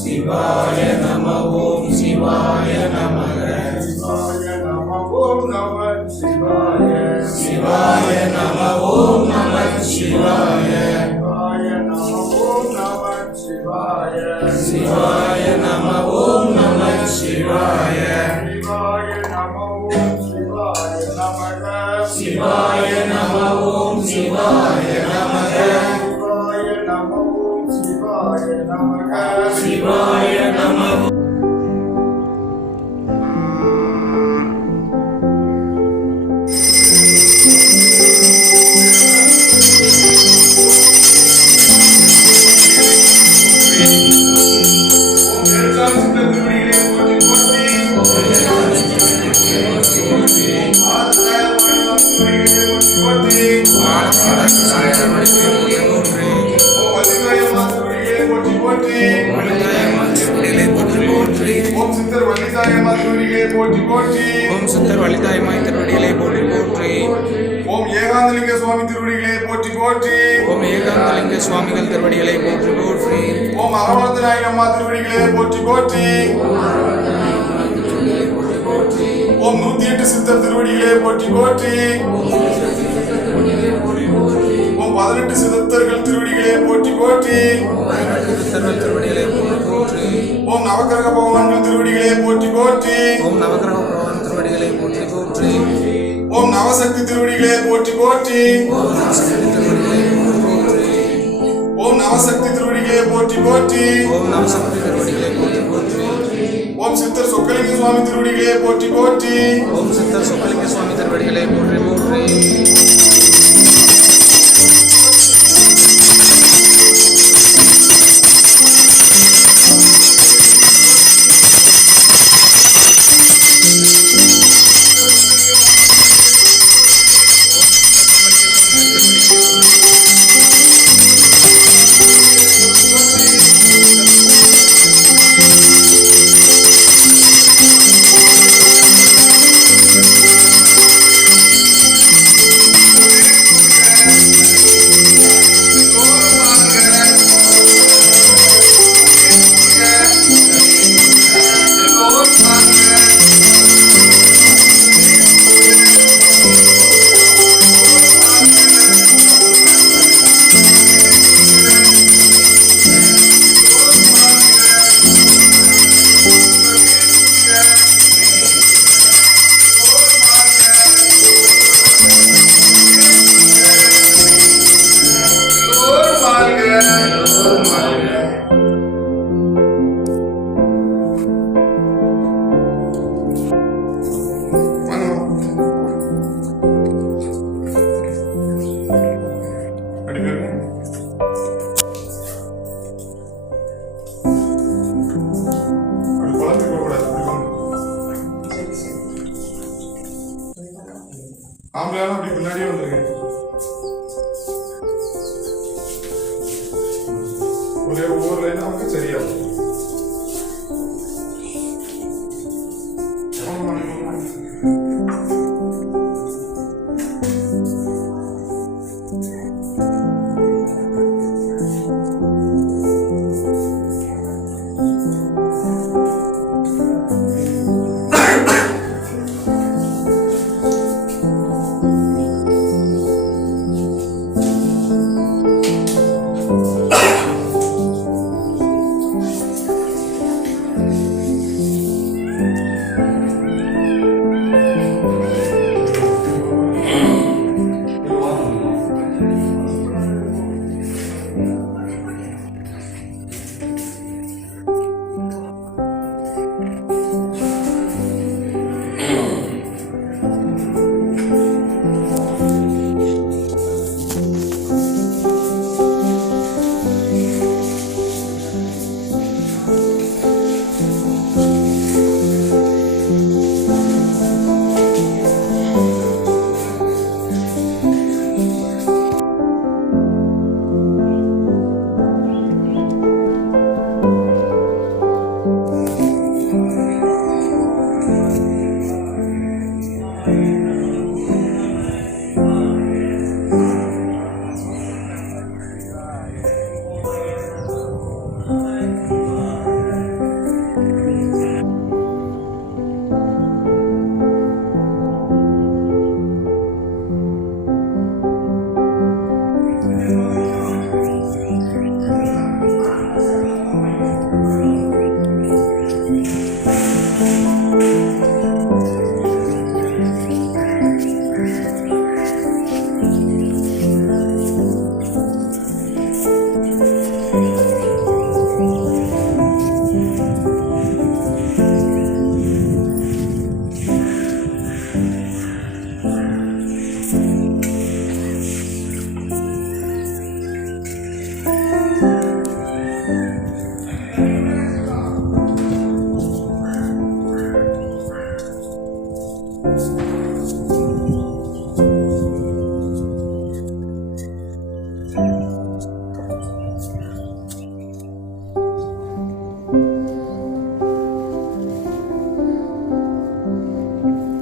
சிவாய நம ஓம் சிவாய நமக சிவாய நம ஓம் சிவாய நமக சிவாய நம ஓம் சிவாய நமக ஓம் சுந்தர் வலிதாயமாய் திருவடிகளே போற்றி போற்றி. ஓம் ஏகாந்தலிங்க சுவாமி திருவடிகளே போற்றி போற்றி. ஓம் ஏகாந்தலிங்க சுவாமிகள் திருவடிகளே போற்றி போற்றி. ஓம் அகவர்த்தனாய் அம்மா திருவடிகளே போற்றி போற்றி. ஓம் 108 சித்தர் திருவடிகளே போற்றி போற்றி. ஓம் 18 சித்தர்கள் திருவடிகளே போற்றி போற்றி. திருவடிகளே போற்றி போற்றி. ஓம் நவக்கிரக பகவான்கள் திருவடிகளே போற்றி போற்றி. ஓம் நவக்கிரக பகவான் திருவடிகளே போற்றி போற்றி. ஓம் நவசக்தி திருவடிகளே போற்றி போற்றி. ஓம் நவசக்தி திருவடிகளே போற்றி போற்றி. ஓம் நவசக்தி திருவடிகளே போற்றி போற்றி. ஓம் சித்தர் சொக்கலிங்க சுவாமி திருவடிகளே போற்றி போற்றி. ஓம் சித்தர் சொக்கலிங்க சுவாமி திருவடிகளே போற்றி போற்றி. ஆம்பளையாலும் அப்படி பின்னாடியே வந்துருங்க. ஒவ்வொரு லைனா வந்து சரியாகும்.